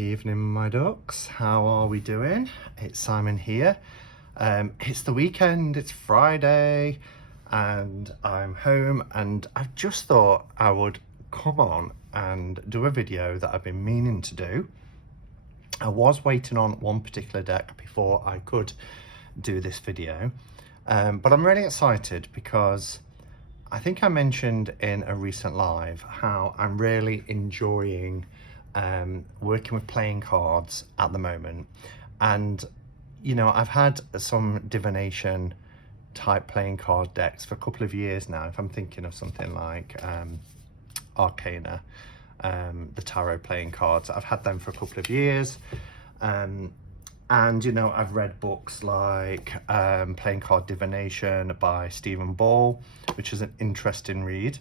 Evening, my ducks. How are we doing? It's Simon here. It's the weekend, it's Friday, and I'm home, and I just thought I would come on and do a video that I've been meaning to do. I was waiting on one particular deck before I could do this video, but I'm really excited because I think I mentioned in a recent live how I'm really enjoying working with playing cards at the moment. And you know, I've had some divination type playing card decks for a couple of years now. If I'm thinking of something like Arcana, the tarot playing cards, I've had them for a couple of years. And you know, I've read books like Playing Card Divination by Stephen Ball, which is an interesting read.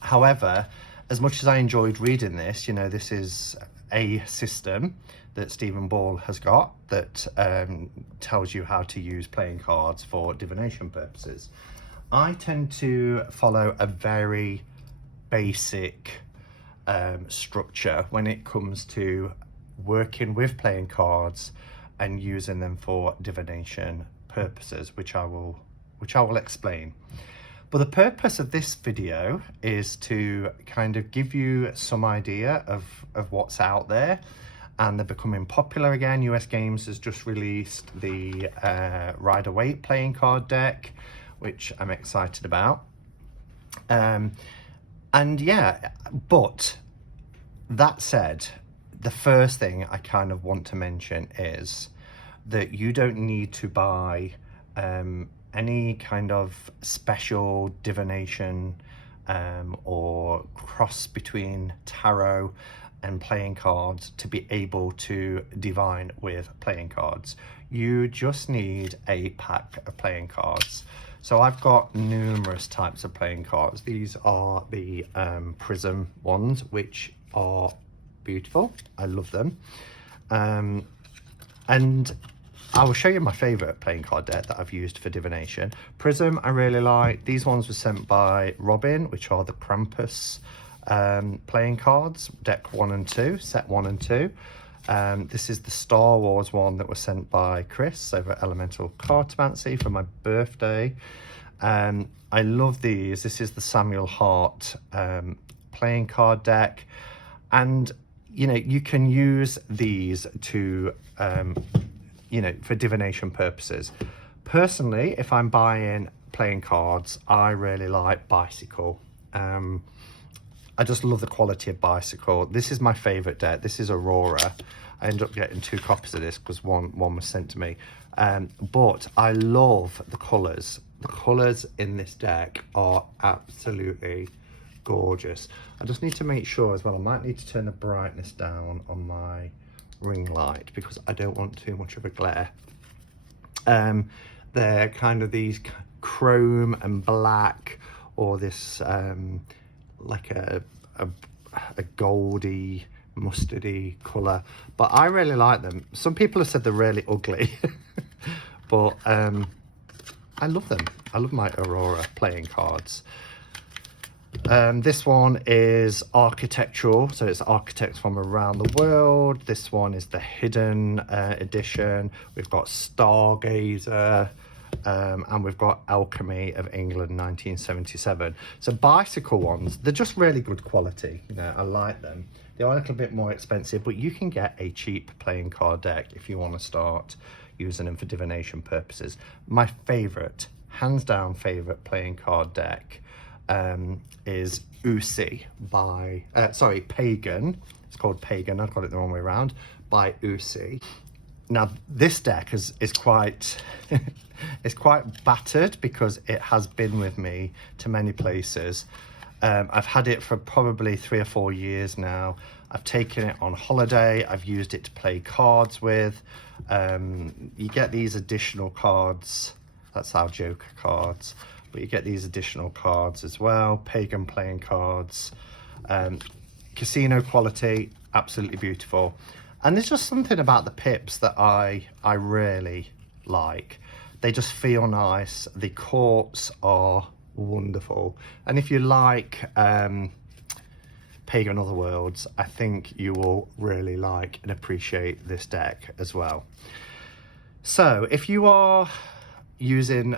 However, as much as I enjoyed reading this, you know, this is a system that Stephen Ball has got that tells you how to use playing cards for divination purposes. I tend to follow a very basic structure when it comes to working with playing cards and using them for divination purposes, which I will explain. But the purpose of this video is to kind of give you some idea of what's out there, and they're becoming popular again. US Games has just released the Rider-Waite playing card deck, which I'm excited about. And yeah, but that said, the first thing I kind of want to mention is that you don't need to buy any kind of special divination or cross between tarot and playing cards to be able to divine with playing cards. You just need a pack of playing cards. So I've got numerous types of playing cards. These are the prism ones, which are beautiful. I love them. And I will show you my favourite playing card deck that I've used for divination. Prism, I really like. These ones were sent by Robin, which are the Krampus playing cards, deck 1 and 2, set 1 and 2. This is the Star Wars one that was sent by Chris over at Elemental Cartomancy for my birthday. I love these. This is the Samuel Hart playing card deck. And, you know, you can use these to you know, for divination purposes. Personally, if I'm buying playing cards, I really like Bicycle. I just love the quality of Bicycle. This is my favorite deck. This is Aurora. I ended up getting 2 copies of this because one was sent to me. But I love the colors. The colors in this deck are absolutely gorgeous. I just need to make sure as well, I might need to turn the brightness down on my ring light because I don't want too much of a glare. They're kind of these chrome and black, or this like a goldy mustardy color, but I really like them. Some people have said they're really ugly but I love them. I love my Aurora playing cards. This one is architectural, so it's architects from around the world. This one is the hidden edition. We've got Stargazer, and we've got Alchemy of England 1977. So Bicycle ones, they're just really good quality. You know, I like them. They are a little bit more expensive, but you can get a cheap playing card deck if you want to start using them for divination purposes. My favorite, hands down favorite playing card deck is Usi by Pagan. It's called Pagan. I've got it the wrong way around, by Usi. Now this deck is quite it's quite battered because it has been with me to many places. I've had it for probably 3 or 4 years now. I've taken it on holiday. I've used it to play cards with. You get these additional cards. That's our Joker cards. But you get these additional cards as well. Pagan playing cards. Casino quality, absolutely beautiful. And there's just something about the pips that I really like. They just feel nice. The courts are wonderful. And if you like Pagan Otherworlds, I think you will really like and appreciate this deck as well. So if you are using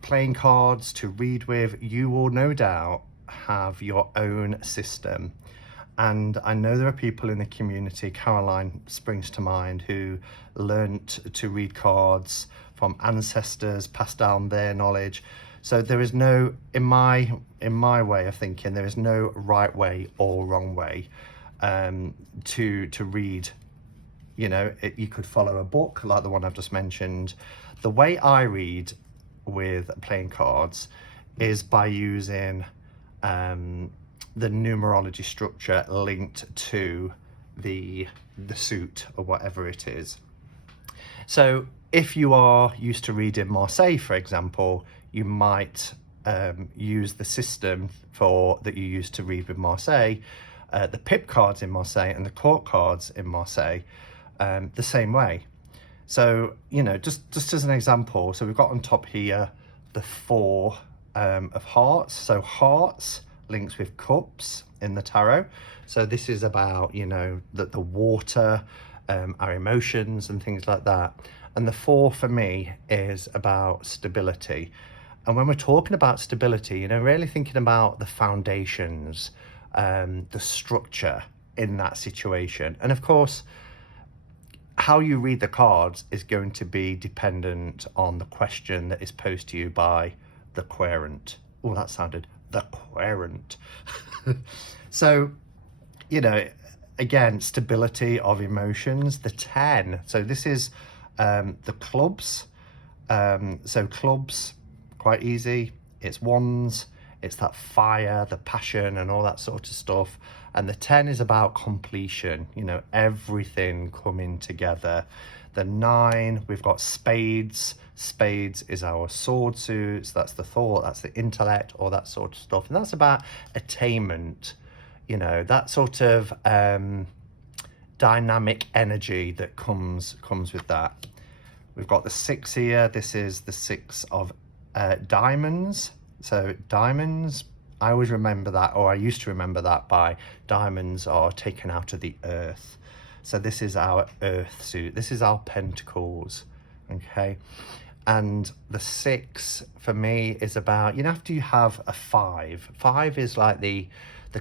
playing cards to read with, you will no doubt have your own system. And I know there are people in the community, Caroline springs to mind, who learnt to read cards from ancestors, passed down their knowledge. So there is no, in my way of thinking, there is no right way or wrong way to read. You know, you could follow a book like the one I've just mentioned. The way I read with playing cards is by using the numerology structure linked to the suit or whatever it is. So if you are used to reading Marseille, for example, you might use the system that you used to read with Marseille, the pip cards in Marseille and the court cards in Marseille, the same way. So, you know, just as an example, so we've got on top here the 4 of hearts. So hearts links with cups in the tarot. So this is about, you know, the water, our emotions and things like that. And the 4 for me is about stability. And when we're talking about stability, you know, really thinking about the foundations, the structure in that situation. And of course, how you read the cards is going to be dependent on the question that is posed to you by the querent. Oh, that sounded the querent. So, you know, again, stability of emotions, the 10. So this is the clubs. So clubs, quite easy. It's wands, it's that fire, the passion and all that sort of stuff. And the 10 is about completion, you know, everything coming together. The 9, we've got spades. Spades is our sword suits. That's the thought, that's the intellect, all that sort of stuff. And that's about attainment, you know, that sort of dynamic energy that comes with that. We've got the 6 here. This is the 6 of diamonds. So diamonds, I always remember that, or I used to remember that by diamonds are taken out of the earth. So this is our earth suit. This is our pentacles, okay? And the 6 for me is about, you know, after you have a 5, 5 is like the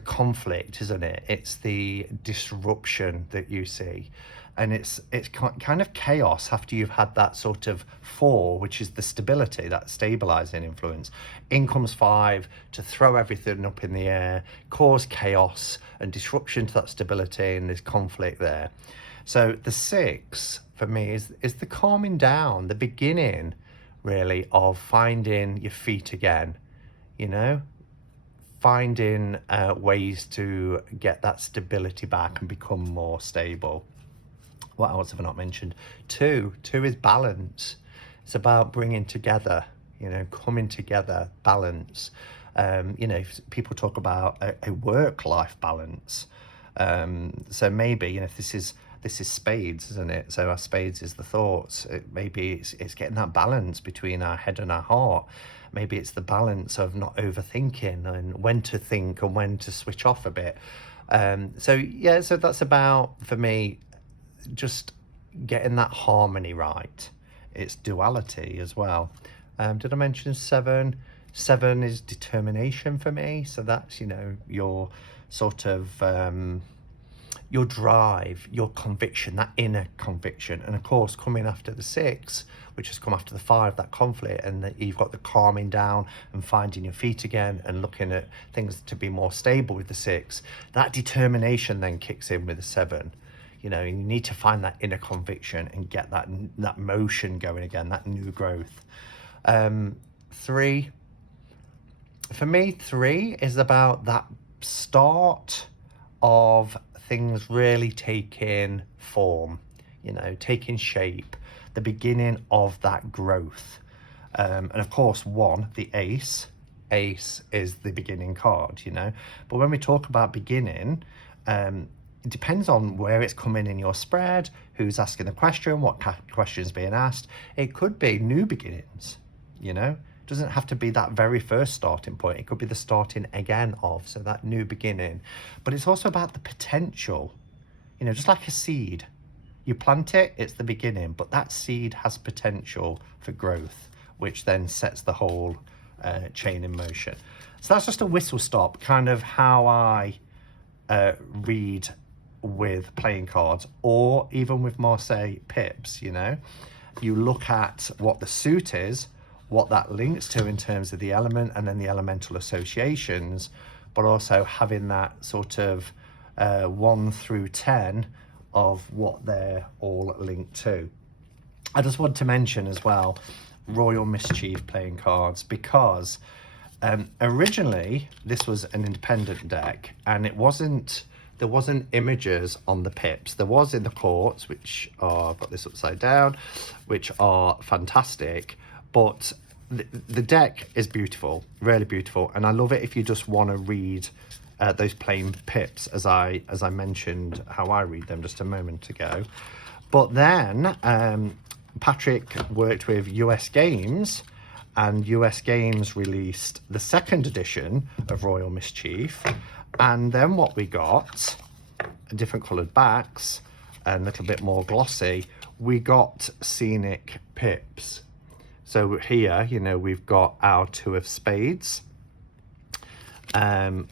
conflict, isn't it? It's the disruption that you see. And it's kind of chaos after you've had that sort of 4, which is the stability, that stabilizing influence. In comes 5 to throw everything up in the air, cause chaos and disruption to that stability, and there's conflict there. So the 6 for me is the calming down, the beginning really of finding your feet again, you know, finding ways to get that stability back and become more stable. What else have I not mentioned? 2 is balance. It's about bringing together, you know, coming together, balance. You know, people talk about a work-life balance. So maybe, you know, if this is spades, isn't it? So our spades is the thoughts. Maybe it's getting that balance between our head and our heart. Maybe it's the balance of not overthinking and when to think and when to switch off a bit. So yeah, so that's about, for me, just getting that harmony right. It's duality as well. Did I mention 7? 7 is determination for me. So that's, you know, your sort of your drive, your conviction, that inner conviction. And of course, coming after the 6, which has come after the 5, that conflict, and that you've got the calming down and finding your feet again and looking at things to be more stable with the 6. That determination then kicks in with the 7. You know, you need to find that inner conviction and get that motion going again, that new growth. 3, for me, 3 is about that start of things really taking form, you know, taking shape, the beginning of that growth. And of course, 1, the ace is the beginning card, you know. But when we talk about beginning, it depends on where it's coming in your spread, who's asking the question, what question's being asked. It could be new beginnings, you know. doesn't have to be that very first starting point. It could be the starting again of, so that new beginning. But it's also about the potential, you know, just like a seed. You plant it, it's the beginning, but that seed has potential for growth, which then sets the whole chain in motion. So that's just a whistle stop, kind of how I read with playing cards, or even with Marseille pips. You know, you look at what the suit is, what that links to in terms of the element, and then the elemental associations, but also having that sort of 1 through 10 of what they're all linked to. I just want to mention as well Royal Mischief playing cards, because originally this was an independent deck, and there wasn't images on the pips. There was in the courts, which are, I've got this upside down, which are fantastic, but the deck is beautiful, really beautiful, and I love it if you just want to read those plain pips, as I mentioned how I read them just a moment ago. But then Patrick worked with US Games, and US Games released the second edition of Royal Mischief, and then what we got, different coloured backs and a little bit more glossy, we got scenic pips. So here, you know, we've got our 2 of spades, and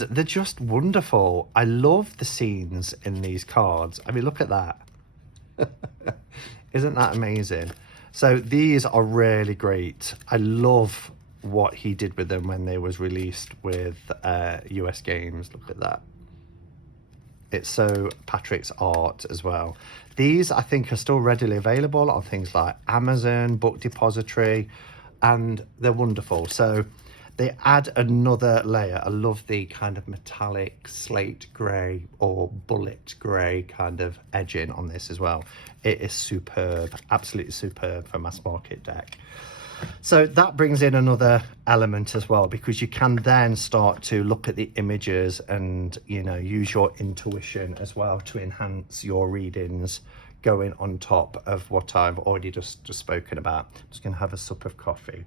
they're just wonderful. I love the scenes in these cards. I mean, look at that. Isn't that amazing? So these are really great. I love what he did with them when they was released with US Games. Look at that. It's so Patrick's art as well. These, I think, are still readily available on things like Amazon, Book Depository, and they're wonderful. So they add another layer. I love the kind of metallic slate grey or bullet grey kind of edging on this as well. It is superb, absolutely superb for a mass market deck. So that brings in another element as well, because you can then start to look at the images and, you know, use your intuition as well to enhance your readings, going on top of what I've already just spoken about. I'm just going to have a sup of coffee.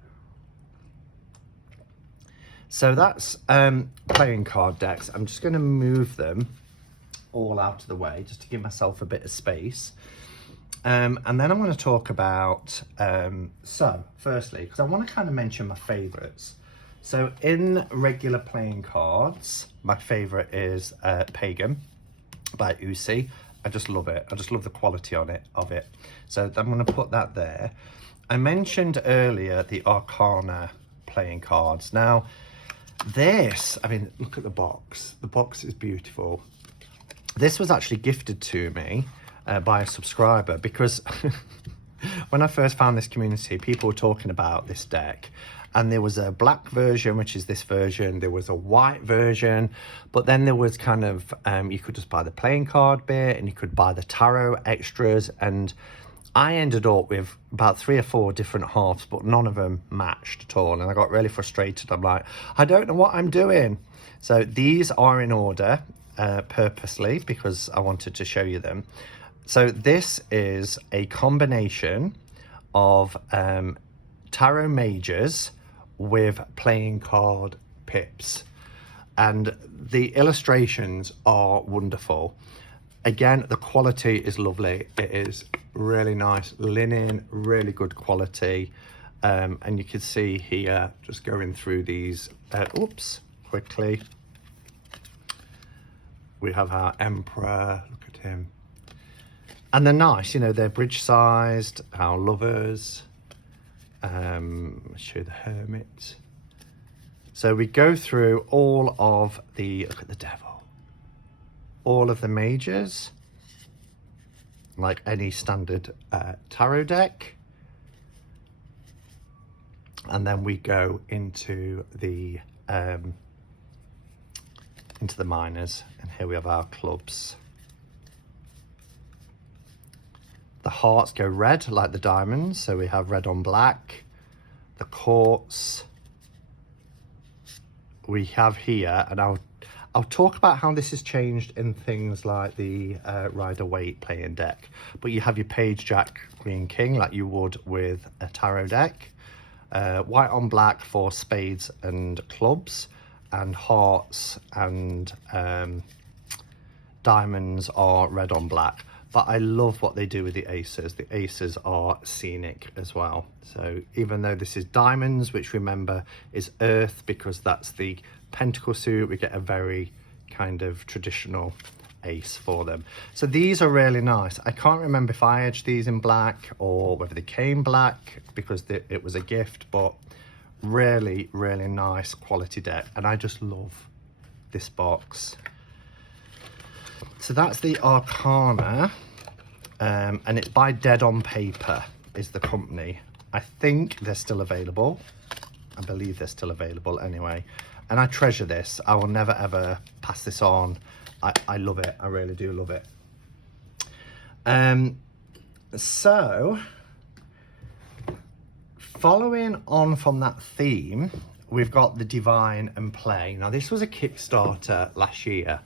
So that's playing card decks. I'm just going to move them all out of the way just to give myself a bit of space. And then I'm going to talk about, so firstly, because I want to kind of mention my favourites. So in regular playing cards, my favourite is Pagan by Uzi. I just love it. I just love the quality on it of it. So I'm going to put that there. I mentioned earlier the Arcana playing cards. Now, this, I mean, look at the box. The box is beautiful. This was actually gifted to me by a subscriber, because when I first found this community, people were talking about this deck, and there was a black version, which is this version, there was a white version, but then there was kind of you could just buy the playing card bit, and you could buy the tarot extras, and I ended up with about 3 or 4 different halves, but none of them matched at all, and I got really frustrated. I'm like, I don't know what I'm doing. So these are in order purposely, because I wanted to show you them. So this is a combination of tarot majors with playing card pips, and the illustrations are wonderful. Again, the quality is lovely. It is really nice linen, really good quality, and you can see here, just going through these quickly, we have our Emperor. Look at him. And they're nice, you know, they're bridge sized, our lovers, show the Hermit. So we go through all of the, look at the Devil, all of the majors, like any standard tarot deck. And then we go into the minors, and here we have our clubs. The hearts go red like the diamonds, so we have red on black. The courts we have here, and I'll talk about how this has changed in things like the Rider-Waite playing deck. But you have your Page, Jack, Queen, King, like you would with a tarot deck. white on black for spades and clubs, and hearts and diamonds are red on black. But I love what they do with the aces. The aces are scenic as well. So even though this is diamonds, which remember is earth because that's the pentacle suit, we get a very kind of traditional ace for them. So these are really nice. I can't remember if I edged these in black or whether they came black because it was a gift, but really, really nice quality deck. And I just love this box. So that's the Arcana, and it's by Dead on Paper is the company. I think they're still available. I believe they're still available anyway. And I treasure this. I will never ever pass this on. I love it. I really do love it. So, following on from that theme, we've got the Divine and Play. Now, this was a Kickstarter last year.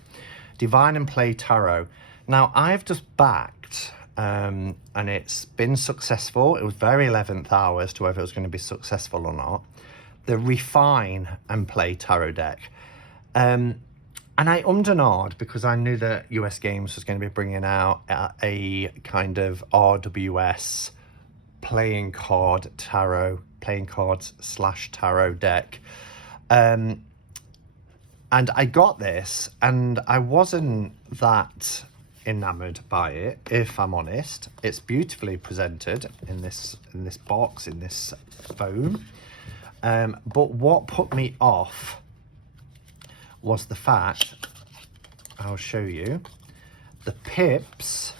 Divine and Play Tarot. Now, I've just backed, and it's been successful. It was very 11th hour as to whether it was going to be successful or not. The Refine and Play Tarot deck. And I ummed and ahed because I knew that US Games was going to be bringing out a kind of RWS playing cards / tarot deck. And I got this and I wasn't that enamored by it, if I'm honest. It's beautifully presented in this box, in this foam. But what put me off was the fact, I'll show you, the pips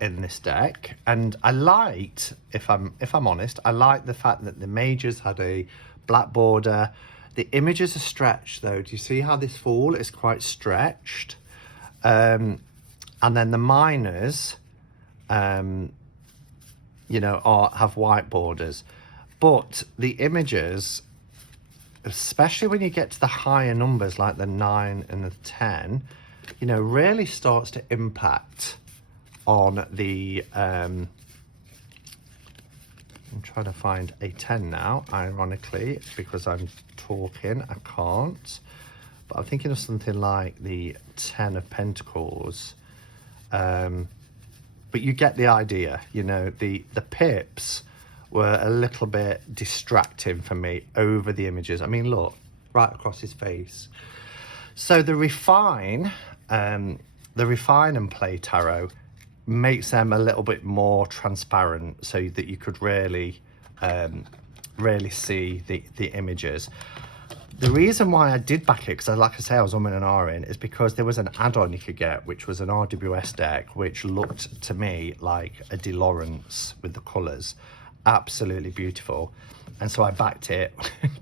in this deck. And I liked, if I'm honest, I liked the fact that the majors had a black border. The images are stretched though. Do you see how this fool is quite stretched? And then the minors, you know, have white borders. But the images, especially when you get to the higher numbers like the 9 and the 10, you know, really starts to impact on the I'm trying to find a 10 now, ironically, because I'm talking, I can't, but I'm thinking of something like the 10 of Pentacles. But you get the idea. You know, the pips were a little bit distracting for me over the images. I mean, look, right across his face. So the Refine and Play Tarot makes them a little bit more transparent so that you could really see the images. The reason why I did back it, because like I say, I was umming and ahhing, is because there was an add-on you could get, which was an RWS deck, which looked to me like a DeLawrence with the colours. Absolutely beautiful. And so I backed it,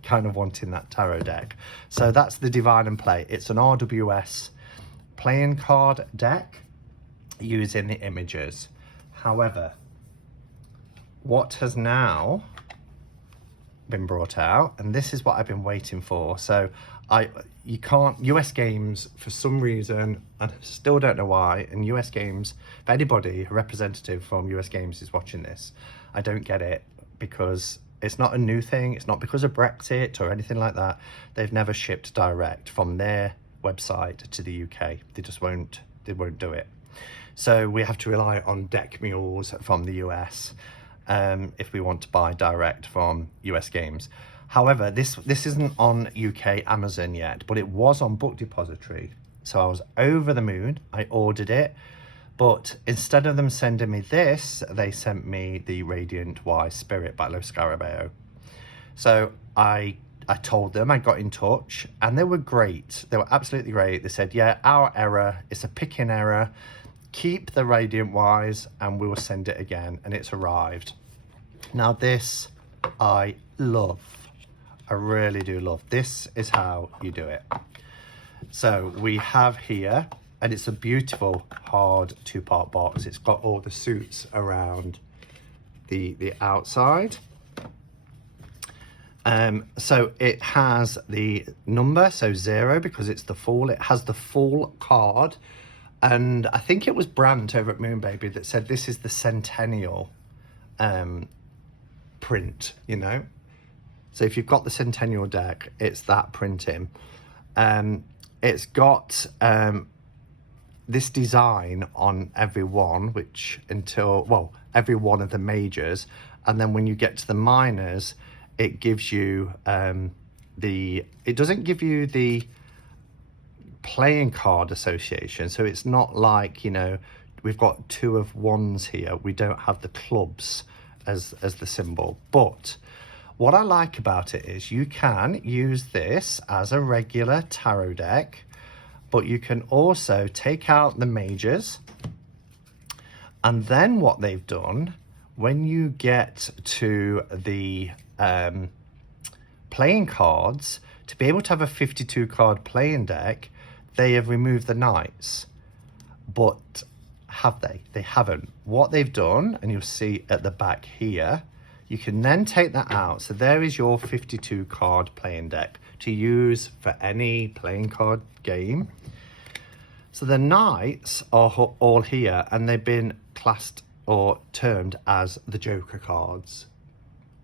kind of wanting that tarot deck. So that's the Divine and Play. It's an RWS playing card deck using the images. However, what has now been brought out, and this is what I've been waiting for. So you can't, US Games, for some reason, I still don't know why, and US Games, if anybody, a representative from US Games is watching this, I don't get it, because it's not a new thing. It's not because of Brexit or anything like that. They've never shipped direct from their website to the UK. They just won't do it. So we have to rely on deck mules from the US if we want to buy direct from US Games. However, this isn't on UK Amazon yet, but it was on Book Depository. So I was over the moon. I ordered it, but instead of them sending me this, they sent me the Radiant Wise Spirit by Los Scarabeo. So I told them, I got in touch, and they were great. They were absolutely great. They said, yeah, our error, it's a picking error. Keep the Radiant Wise and we will send it again. And it's arrived. Now this I love. I really do love. This is how you do it. So we have here, and it's a beautiful hard 2-part box. It's got all the suits around the outside. So it has the number, so 0, because it's the Fool. It has the Fool card. And I think it was Brandt over at Moonbaby that said this is the centennial print, you know. So if you've got the Centennial deck, it's that printing. It's got this design on every one, which every one of the majors, and then when you get to the minors, it gives you it doesn't give you the playing card association. So it's not like, you know, we've got 2 of wands here. We don't have the clubs as the symbol. But what I like about it is you can use this as a regular tarot deck, but you can also take out the majors. And then what they've done, when you get to the playing cards, to be able to have a 52 card playing deck, they have removed the knights. But have they? They haven't. What they've done, and you'll see at the back here, you can then take that out. So there is your 52 card playing deck to use for any playing card game. So the knights are all here, and they've been classed or termed as the Joker cards.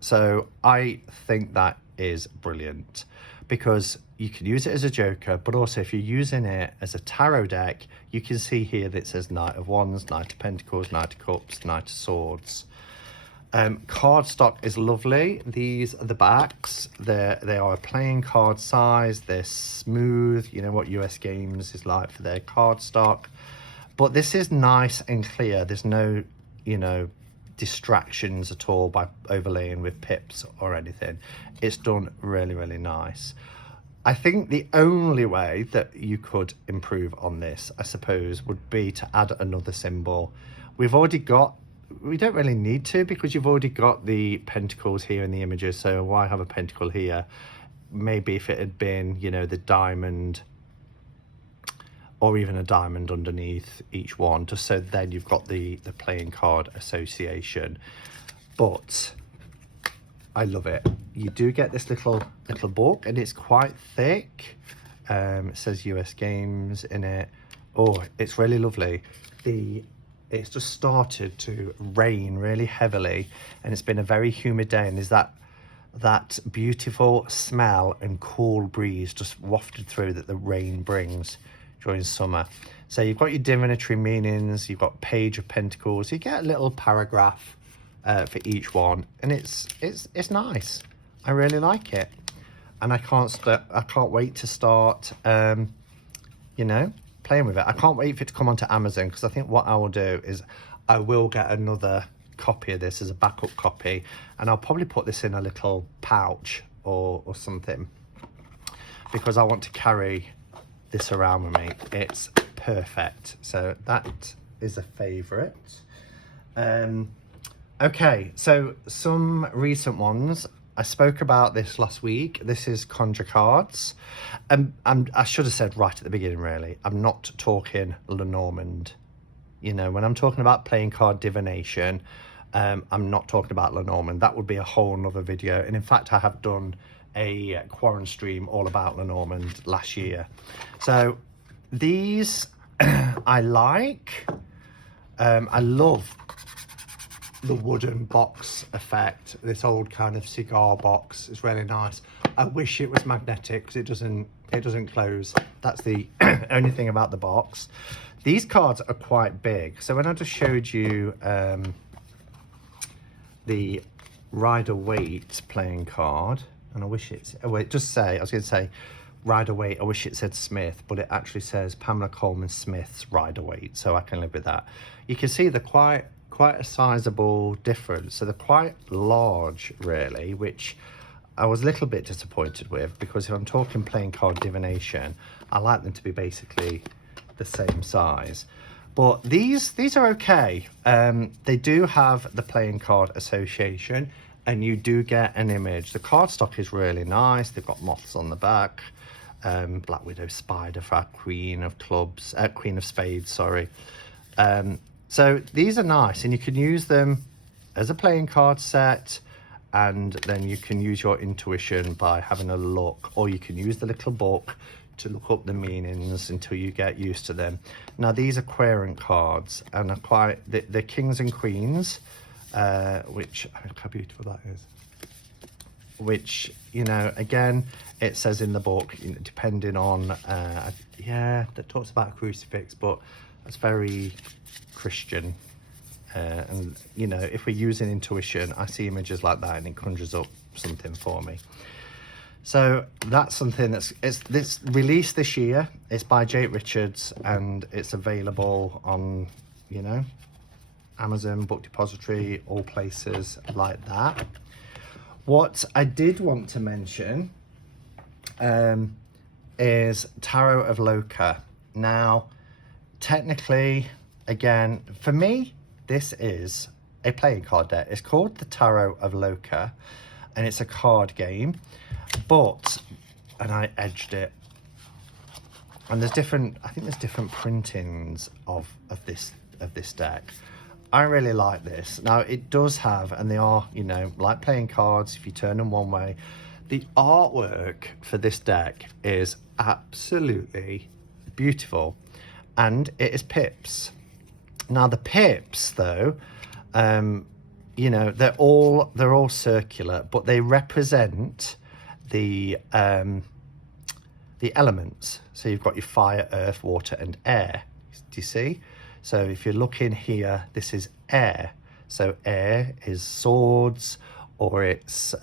So I think that is brilliant, because you can use it as a Joker, but also if you're using it as a tarot deck, you can see here that it says Knight of Wands, Knight of Pentacles, Knight of Cups, Knight of Swords. Cardstock is lovely. These are the backs. They are a playing card size. They're smooth. You know what US Games is like for their cardstock. But this is nice and clear. There's no, you know, distractions at all by overlaying with pips or anything. It's done really, really nice. I think the only way that you could improve on this, I suppose, would be to add another symbol. We don't really need to, because you've already got the pentacles here in the images, so why have a pentacle here? Maybe if it had been, you know, the diamond, or even a diamond underneath each one, just so then you've got the playing card association. But I love it. You do get this little book, and it's quite thick. It says US Games in it. Oh, it's really lovely. It's just started to rain really heavily, and it's been a very humid day, and there's that beautiful smell and cool breeze just wafted through that the rain brings during summer. So you've got your divinatory meanings, you've got Page of Pentacles, you get a little paragraph for each one, and it's nice. I really like it, and I can't wait to start you know, playing with it. I can't wait for it to come onto Amazon, because I think what I will do is I will get another copy of this as a backup copy, and I'll probably put this in a little pouch or something, because I want to carry this around with me. It's perfect. So that is a favorite. Okay, so some recent ones. I spoke about this last week. This is Conjure Cards. I should have said right at the beginning, really, I'm not talking Lenormand. You know, when I'm talking about playing card divination, I'm not talking about Lenormand. That would be a whole nother video. And in fact, I have done a Quarren stream all about Lenormand last year. So these I like. I love the wooden box effect. This old kind of cigar box is really nice. I wish it was magnetic, because it doesn't close. That's the only thing about the box. These cards are quite big. So when I just showed you the Rider-Waite playing card, and I wish it's, I was going to say Rider-Waite, I wish it said Smith, but it actually says Pamela Coleman Smith's Rider-Waite, so I can live with that. You can see they're quite a sizable difference. So they're quite large, really, which I was a little bit disappointed with, because if I'm talking playing card divination, I like them to be basically the same size. But these are okay. They do have the playing card association, and you do get an image. The cardstock is really nice. They've got moths on the back. Black Widow Spider for our Queen of Clubs, Queen of Spades, sorry. So these are nice, and you can use them as a playing card set, and then you can use your intuition by having a look, or you can use the little book to look up the meanings until you get used to them. Now these are querent cards, and are they're kings and queens, which, look how beautiful that is. which, you know, again, it says in the book, you know, depending on, yeah, that talks about a crucifix, but that's very Christian. And, you know, if we're using intuition, I see images like that and it conjures up something for me. So that's something it's released this year. It's by Jake Richards and it's available on, you know, Amazon, Book Depository, all places like that. What I did want to mention is Tarot of Loka. Now, technically, again, for me, this is a playing card deck. It's called the Tarot of Loka, and it's a card game. But, and I edged it, and there's different, I think there's different printings of this deck. I really like this. Now it does have, and they are, you know, like playing cards, if you turn them one way. The artwork for this deck is absolutely beautiful, and it is pips. Now the pips though, you know, they're all circular, but they represent the elements. So you've got your fire, earth, water and air. Do you see? So if you're looking here, this is air. So air is swords, or it's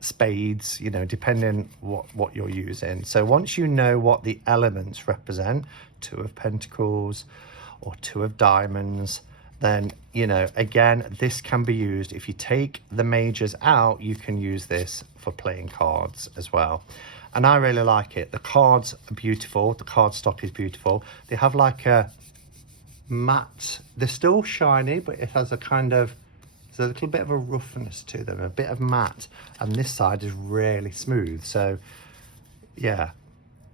spades, you know, depending what you're using. So once you know what the elements represent, 2 of pentacles or 2 of diamonds, then, you know, again, this can be used. If you take the majors out, you can use this for playing cards as well. And I really like it. The cards are beautiful. The card stock is beautiful. They have like a matte, they're still shiny, but it has a kind of, there's a little bit of a roughness to them, a bit of matte, and this side is really smooth. So yeah,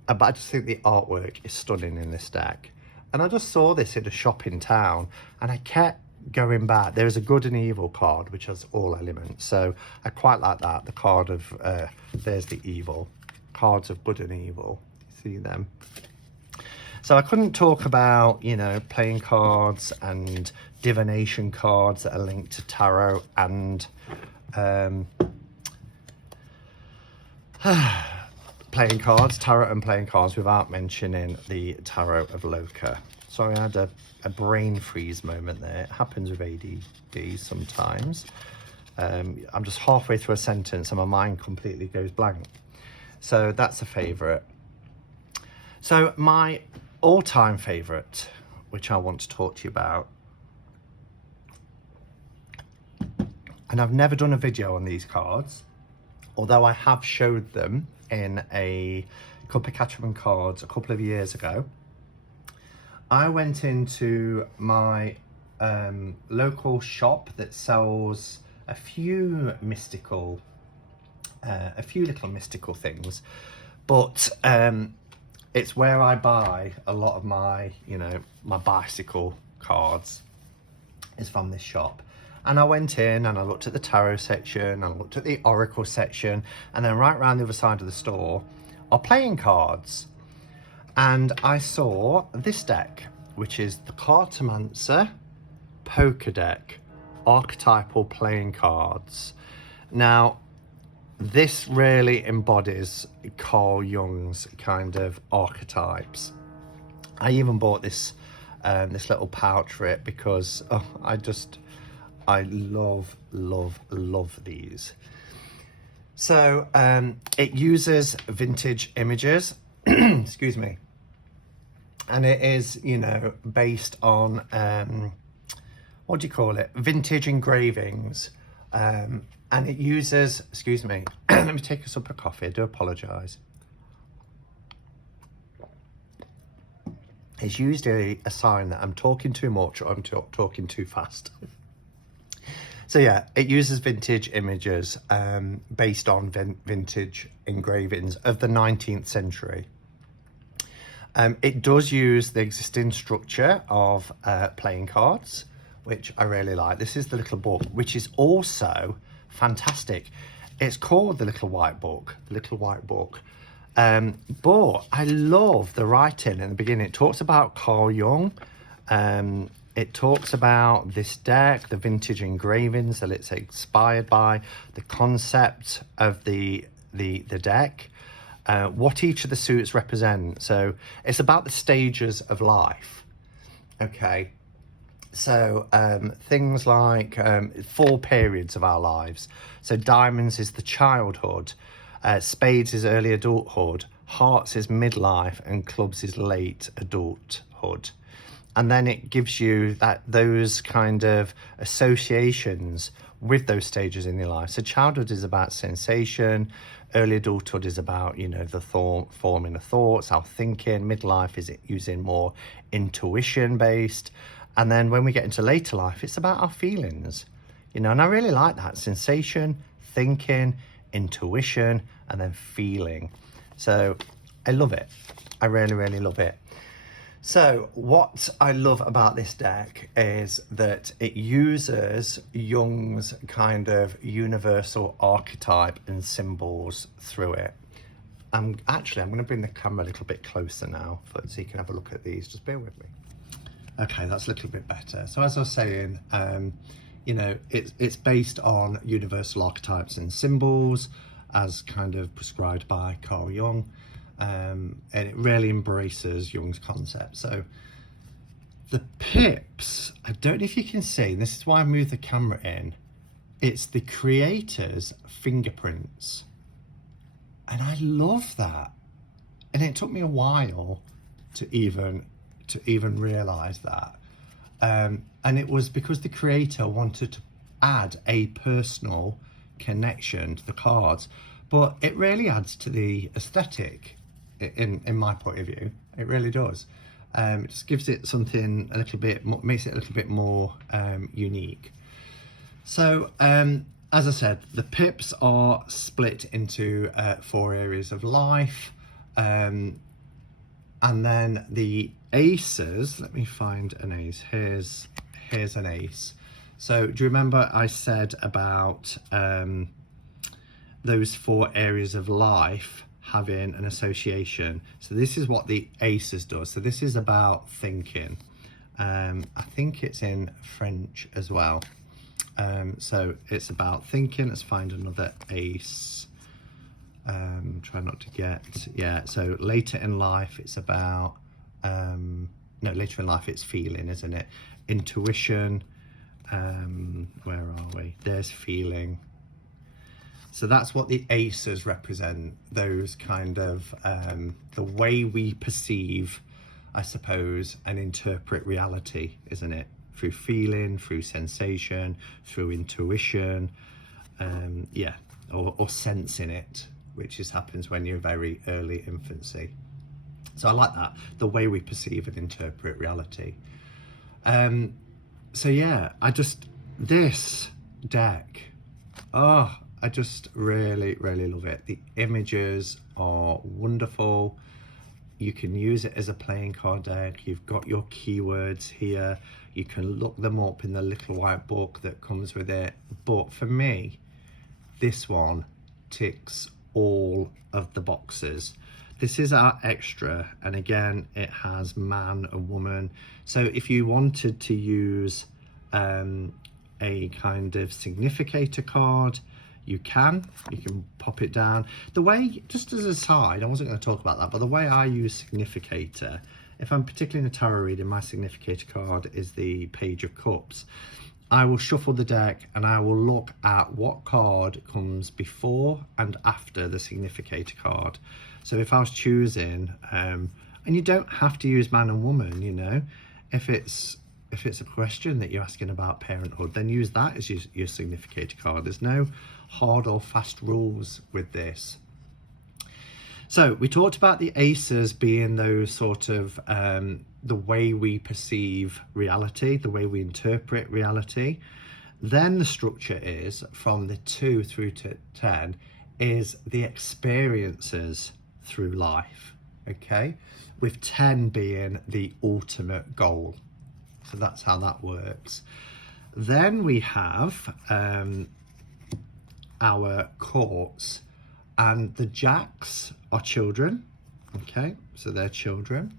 but I just think the artwork is stunning in this deck. And I just saw this in a shop in town and I kept going back. There's a good and evil card which has all elements, so I quite like that. The card of there's the evil cards of good and evil, see them. So I couldn't talk about, you know, playing cards and divination cards that are linked to tarot and playing cards, tarot and playing cards, without mentioning the Tarot of Loka. Sorry, I had a brain freeze moment there. It happens with ADD sometimes. I'm just halfway through a sentence and my mind completely goes blank. So that's a favourite. So my all-time favourite, which I want to talk to you about, and I've never done a video on these cards, although I have showed them in a couple of Catchman cards a couple of years ago. I went into my local shop that sells a few little mystical things, but it's where I buy a lot of my, you know, my bicycle cards is from this shop. And I went in and I looked at the tarot section, I looked at the oracle section, and then right around the other side of the store are playing cards. And I saw this deck, which is the Cartomancer Poker Deck, archetypal playing cards. Now, this really embodies Carl Jung's kind of archetypes. I even bought this this little pouch for it because I love these. So it uses vintage images, excuse me, and it is, you know, based on what do you call it, vintage engravings, and it uses, excuse me, let me take a sip of coffee, I do apologize. It's usually a sign that I'm talking too much or I'm talking too fast. So yeah, it uses vintage images based on vintage engravings of the 19th century. It does use the existing structure of playing cards, which I really like. This is the little book, which is also fantastic. It's called the Little White Book, but I love the writing in the beginning. It talks about Carl Jung, it talks about this deck, the vintage engravings that it's inspired by, the concept of the deck, what each of the suits represent. So it's about the stages of life. Okay, so things like 4 periods of our lives. So diamonds is the childhood, spades is early adulthood, hearts is midlife, and clubs is late adulthood. And then it gives you those kind of associations with those stages in your life. So childhood is about sensation, early adulthood is about, the forming of thoughts, our thinking. Midlife is using more intuition based. And then when we get into later life, it's about our feelings, and I really like that: sensation, thinking, intuition, and then feeling. So I love it. I really, really love it. So what I love about this deck is that it uses Jung's kind of universal archetype and symbols through it. I'm going to bring the camera a little bit closer now so you can have a look at these. Just bear with me. Okay, that's a little bit better. So as I was saying, it's based on universal archetypes and symbols as kind of prescribed by Carl Jung. And it really embraces Jung's concept. So the pips, I don't know if you can see, this is why I moved the camera in, it's the creator's fingerprints. And I love that. And it took me a while to even realize that. And it was because the creator wanted to add a personal connection to the cards, but it really adds to the aesthetic in my point of view. It really does. It just gives it something a little bit more, makes it a little bit more unique. So as I said, the pips are split into 4 areas of life, and then the aces, let me find an ace. Here's an ace. So do you remember I said about those 4 areas of life having an association? So this is what the aces does. So this is about thinking. I think it's in French as well. So it's about thinking. Let's find another ace. Try not to get, so later in life it's about, later in life it's feeling, isn't it? Intuition, where are we? There's feeling. So that's what the aces represent, those kind of, the way we perceive, I suppose, and interpret reality, isn't it? Through feeling, through sensation, through intuition, or sensing it, which happens when you're very early infancy. So I like that, the way we perceive and interpret reality. So yeah, this deck, I just really, really love it. The images are wonderful. You can use it as a playing card deck. You've got your keywords here. You can look them up in the little white book that comes with it. But for me, this one ticks all of the boxes. This is our extra, and again, it has man and woman. So if you wanted to use a kind of significator card, you can pop it down. The way, just as a side, I wasn't going to talk about that, but the way I use significator, if I'm particularly in a tarot reading, my significator card is the Page of Cups. I will shuffle the deck and I will look at what card comes before and after the significator card. So if I was choosing, and you don't have to use man and woman, if it's a question that you're asking about parenthood, then use that as your significator card. There's no hard or fast rules with this. So we talked about the aces being those sort of the way we perceive reality, the way we interpret reality. Then the structure is from the 2 through to 10 is the experiences through life, okay? With 10 being the ultimate goal. So that's how that works. Then we have our courts, and the jacks are children, okay? So they're children.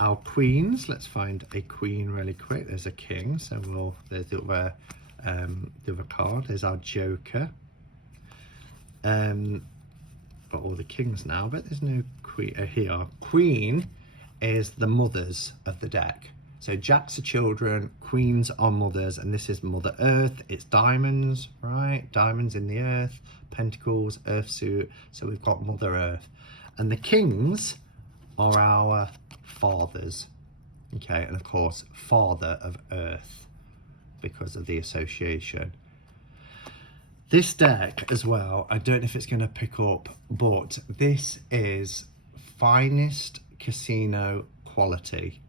our queens. Let's find a queen really quick. There's a king, so there's the other card. There's our joker. Got all the kings now, but there's no queen here. Queen is the mothers of the deck. So jacks are children, queens are mothers, and this is Mother Earth. It's diamonds, right? Diamonds in the earth, pentacles, earth suit. So we've got Mother Earth. And the kings are our fathers, okay? And of course, father of earth because of the association. This deck as well, I don't know if it's going to pick up, but this is finest casino quality.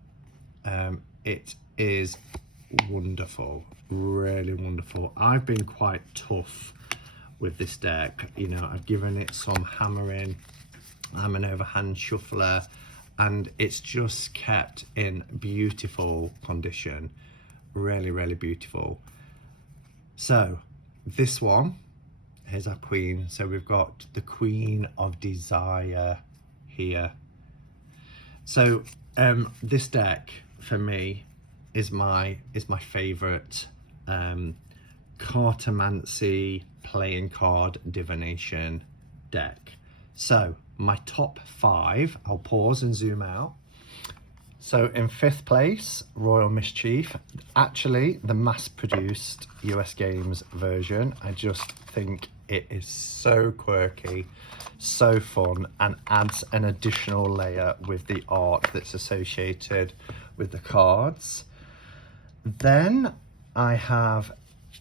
It is wonderful, really wonderful. I've been quite tough with this deck. You know, I've given it some hammering. I'm an overhand shuffler, and it's just kept in beautiful condition. Really, really beautiful. So this one, here's our queen. So we've got the Queen of Desire here. So this deck for me is my favorite cartomancy playing card divination deck. So my top 5, I'll pause and zoom out. So in 5th place, Royal Mischief. Actually, the mass-produced US Games version. I just think it is so quirky, so fun, and adds an additional layer with the art that's associated with the cards. Then I have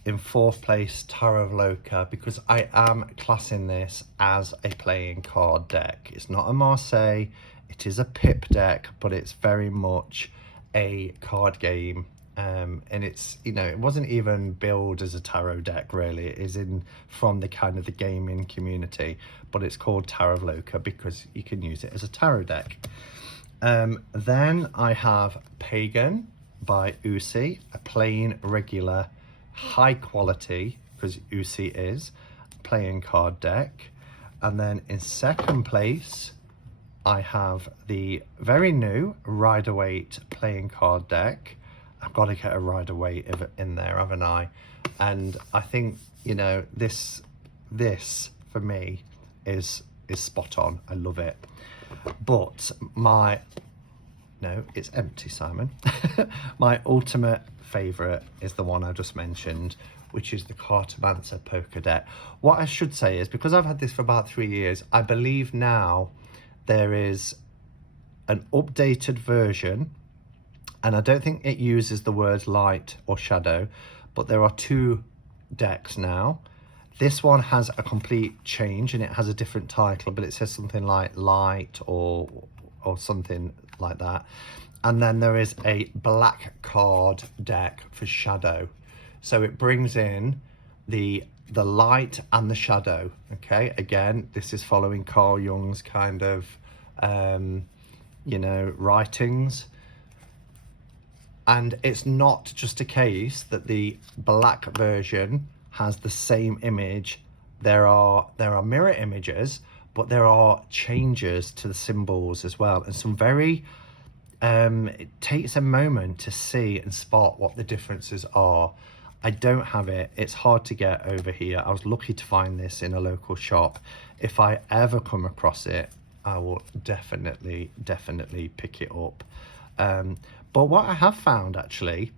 in 4th place Tarot of Loca, because I am classing this as a playing card deck. It's not a Marseille, it is a pip deck, but it's very much a card game. And it's, you know, it wasn't even billed as a tarot deck really. It is in from the kind of the gaming community, but it's called Tarot of Loca because you can use it as a tarot deck. Then I have Pagan by Usi, a plain regular high quality, because Usi is playing card deck. And then in 2nd place I have the very new Rider-Waite playing card deck. I've got to get a Rider-Waite in there, haven't I? And I think, you know, this for me is spot on. I love it. But no, it's empty, Simon. My ultimate favourite is the one I just mentioned, which is the Cartomancer poker deck. What I should say is, because I've had this for about 3 years, I believe now there is an updated version, and I don't think it uses the words light or shadow, but there are 2 decks now. This one has a complete change and it has a different title, but it says something like light or something like that. And then there is a black card deck for shadow. So it brings in the light and the shadow. Okay, again, this is following Carl Jung's kind of you know, writings. And it's not just a case that the black version has the same image. There are mirror images, but there are changes to the symbols as well, and some very it takes a moment to see and spot what the differences are. I don't have it. It's hard to get over here. I was lucky to find this in a local shop. If I ever come across it, I will definitely pick it up. But what I have found actually,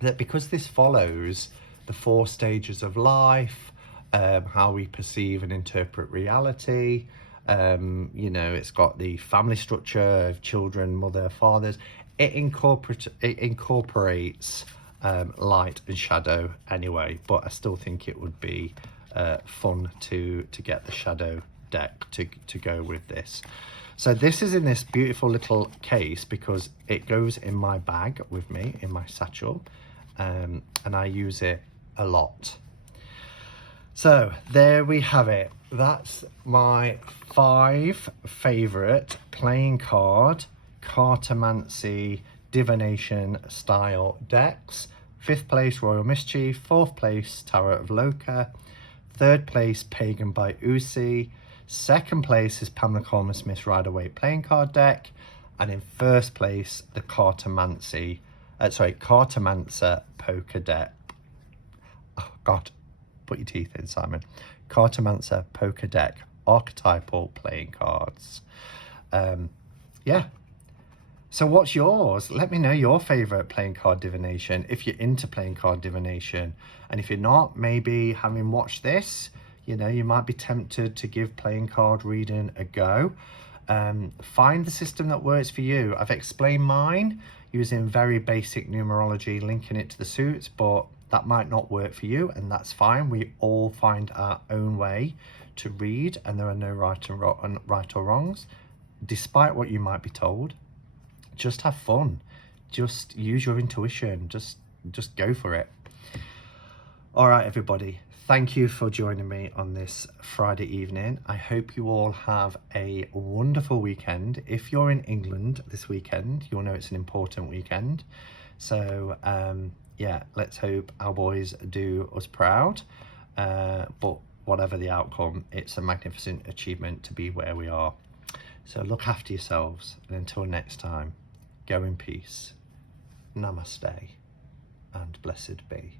that because this follows the 4 stages of life, how we perceive and interpret reality, you know, it's got the family structure of children, mother, fathers. It incorporates light and shadow anyway, but I still think it would be fun to get the shadow deck to go with this. So this is in this beautiful little case because it goes in my bag with me, in my satchel, and I use it a lot. So there we have it. That's my 5 favourite playing card, cartomancy, divination style decks. 5th place, Royal Mischief. 4th place, Tarot of Loca. 3rd place, Pagan by Usi. 2nd place is Pamela Coleman Smith's Rider-Waite playing card deck. And in first place, the Cartomancer Poker Deck. Oh God, put your teeth in, Simon. Cartomancer Poker Deck archetypal playing cards. Yeah. So what's yours? Let me know your favourite playing card divination, if you're into playing card divination. And if you're not, maybe having watched this, you know, you might be tempted to give playing card reading a go. Find the system that works for you. I've explained mine using very basic numerology, linking it to the suits, but that might not work for you, and that's fine. We all find our own way to read, and there are no right or wrongs, despite what you might be told. Just have fun. Just use your intuition. Just go for it. All right, everybody. Thank you for joining me on this Friday evening. I hope you all have a wonderful weekend. If you're in England this weekend, you'll know it's an important weekend. So, yeah, let's hope our boys do us proud. But whatever the outcome, it's a magnificent achievement to be where we are. So look after yourselves, and until next time, go in peace. Namaste, and blessed be.